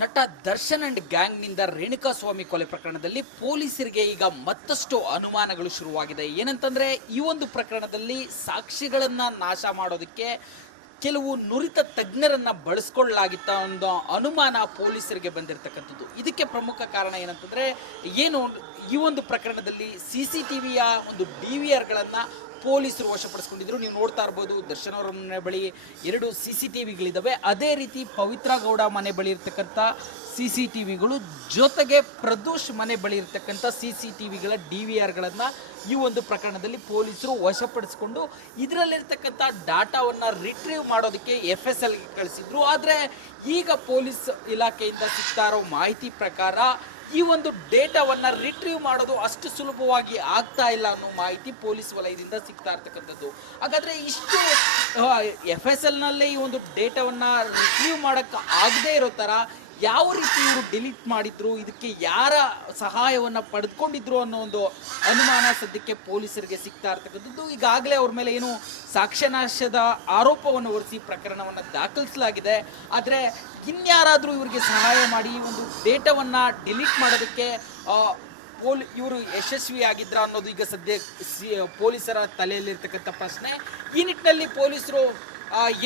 ನಟ ದರ್ಶನ್ ಅಂಡ್ ಗ್ಯಾಂಗ್ನಿಂದ ರೇಣುಕಾಸ್ವಾಮಿ ಕೊಲೆ ಪ್ರಕರಣದಲ್ಲಿ ಪೊಲೀಸರಿಗೆ ಈಗ ಮತ್ತಷ್ಟು ಅನುಮಾನಗಳು ಶುರುವಾಗಿದೆ. ಏನಂತಂದ್ರೆ ಈ ಒಂದು ಪ್ರಕರಣದಲ್ಲಿ ಸಾಕ್ಷಿಗಳನ್ನ ನಾಶ ಮಾಡೋದಕ್ಕೆ ಕೆಲವು ನುರಿತ ತಜ್ಞರನ್ನ ಬಳಸ್ಕೊಳ್ಳಲಾಗಿತ್ತ ಒಂದು ಅನುಮಾನ ಪೊಲೀಸರಿಗೆ ಬಂದಿರತಕ್ಕಂಥದ್ದು. ಇದಕ್ಕೆ ಪ್ರಮುಖ ಕಾರಣ ಏನಂತಂದ್ರೆ ಏನು ಈ ಒಂದು ಪ್ರಕರಣದಲ್ಲಿ CCTVಯ ಒಂದು DVRಗಳನ್ನು ಪೊಲೀಸರು ವಶಪಡಿಸ್ಕೊಂಡಿದ್ರು. ನೀವು ನೋಡ್ತಾ ಇರ್ಬೋದು, ದರ್ಶನ್ ಅವರ ಮನೆ ಬಳಿ 2 CCTVಗಳಿದ್ದಾವೆ. ಅದೇ ರೀತಿ ಪವಿತ್ರ ಗೌಡ ಮನೆ ಬಳಿ ಇರ್ತಕ್ಕಂಥ CCTVಗಳು, ಜೊತೆಗೆ ಪ್ರದೋಷ್ ಮನೆ ಬಳಿ ಇರ್ತಕ್ಕಂಥ CCTVಗಳ DVRಗಳನ್ನು ಈ ಒಂದು ಪ್ರಕರಣದಲ್ಲಿ ಪೊಲೀಸರು ವಶಪಡಿಸಿಕೊಂಡು ಇದರಲ್ಲಿರ್ತಕ್ಕಂಥ ಡಾಟಾವನ್ನು ರಿಟ್ರೀವ್ ಮಾಡೋದಕ್ಕೆ FSLಗೆ ಕಳಿಸಿದ್ರು. ಆದರೆ ಈಗ ಪೊಲೀಸ್ ಇಲಾಖೆಯಿಂದ ಸಿಗ್ತಾ ಇರೋ ಮಾಹಿತಿ ಪ್ರಕಾರ ಈ ಒಂದು ಡೇಟಾವನ್ನು ರಿಟ್ರೀವ್ ಮಾಡೋದು ಅಷ್ಟು ಸುಲಭವಾಗಿ ಆಗ್ತಾ ಇಲ್ಲ ಅನ್ನೋ ಮಾಹಿತಿ ಪೊಲೀಸ್ ವಲಯದಿಂದ ಸಿಗ್ತಾ ಇರ್ತಕ್ಕಂಥದ್ದು. ಹಾಗಾದರೆ ಇಷ್ಟು FSLನಲ್ಲೇ ಈ ಒಂದು ಡೇಟಾವನ್ನು ರಿಟ್ರೀವ್ ಮಾಡೋಕ್ಕೆ ಆಗದೇ ಇರೋ ಥರ ಯಾವ ರೀತಿ ಇವರು ಡಿಲೀಟ್ ಮಾಡಿದ್ರು, ಇದಕ್ಕೆ ಯಾರ ಸಹಾಯವನ್ನು ಪಡೆದುಕೊಂಡಿದ್ರು ಅನ್ನೋ ಒಂದು ಅನುಮಾನ ಸದ್ಯಕ್ಕೆ ಪೊಲೀಸರಿಗೆ ಸಿಗ್ತಾ ಇರ್ತಕ್ಕಂಥದ್ದು. ಈಗಾಗಲೇ ಅವ್ರ ಮೇಲೆ ಏನು ಸಾಕ್ಷ್ಯನಾಶದ ಆರೋಪವನ್ನು ಹೊರಿಸಿ ಪ್ರಕರಣವನ್ನು ದಾಖಲಿಸಲಾಗಿದೆ. ಆದರೆ ಇನ್ಯಾರಾದರೂ ಇವರಿಗೆ ಸಹಾಯ ಮಾಡಿ ಒಂದು ಡೇಟಾವನ್ನು ಡಿಲೀಟ್ ಮಾಡೋದಕ್ಕೆ ಇವರು ಯಶಸ್ವಿಯಾಗಿದ್ರ ಅನ್ನೋದು ಈಗ ಸದ್ಯ ಪೊಲೀಸರ ತಲೆಯಲ್ಲಿರ್ತಕ್ಕಂಥ ಪ್ರಶ್ನೆ. ಈ ನಿಟ್ಟಿನಲ್ಲಿ ಪೊಲೀಸರು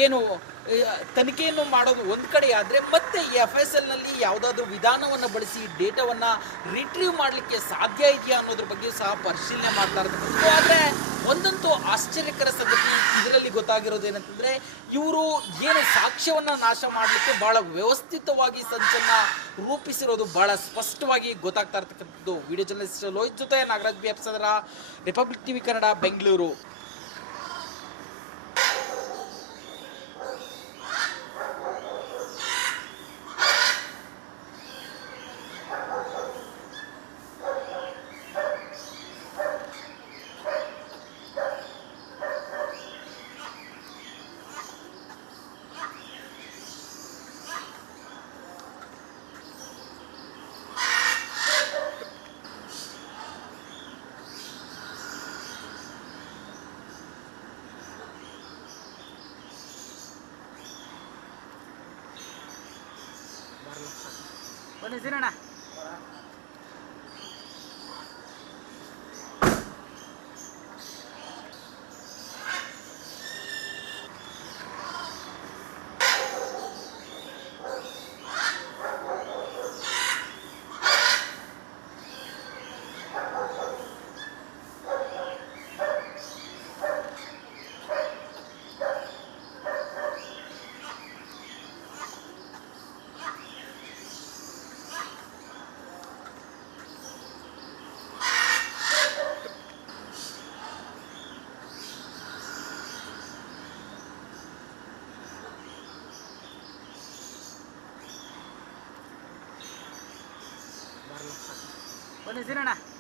ಏನು ತನಿಖೆಯನ್ನು ಮಾಡೋದು ಒಂದು ಕಡೆ ಆದರೆ, ಮತ್ತೆ FSLನಲ್ಲಿ ಯಾವುದಾದ್ರೂ ವಿಧಾನವನ್ನು ಬಳಸಿ ಡೇಟಾವನ್ನು ರಿಟ್ರೀವ್ ಮಾಡಲಿಕ್ಕೆ ಸಾಧ್ಯ ಇದೆಯಾ ಅನ್ನೋದ್ರ ಬಗ್ಗೆ ಸಹ ಪರಿಶೀಲನೆ ಮಾಡ್ತಾ ಇರ್ತಕ್ಕಂಥದ್ದು. ಆದರೆ ಒಂದಂತೂ ಆಶ್ಚರ್ಯಕರ ಸಂಗತಿ ಇದರಲ್ಲಿ ಗೊತ್ತಾಗಿರೋದು ಏನಂತಂದರೆ, ಇವರು ಏನು ಸಾಕ್ಷ್ಯವನ್ನು ನಾಶ ಮಾಡಲಿಕ್ಕೆ ಭಾಳ ವ್ಯವಸ್ಥಿತವಾಗಿ ಸಂಚನ್ನು ರೂಪಿಸಿರೋದು ಭಾಳ ಸ್ಪಷ್ಟವಾಗಿ ಗೊತ್ತಾಗ್ತಾ ಇರ್ತಕ್ಕಂಥದ್ದು. ವಿಡಿಯೋ ಜರ್ನಲಿಸ್ಟ್ ಲೋಹಿತ್ ಜೊತೆ ನಾಗರಾಜ್ ಬಿ ಎಫ್ಸದರ, ರಿಪಬ್ಲಿಕ್ TV ಕನ್ನಡ, ಬೆಂಗಳೂರು. ಬನ್ನಿ ಸಿರಣ್ಣ. ಬನ್ನಿ ಸಿರಣ್ಣ.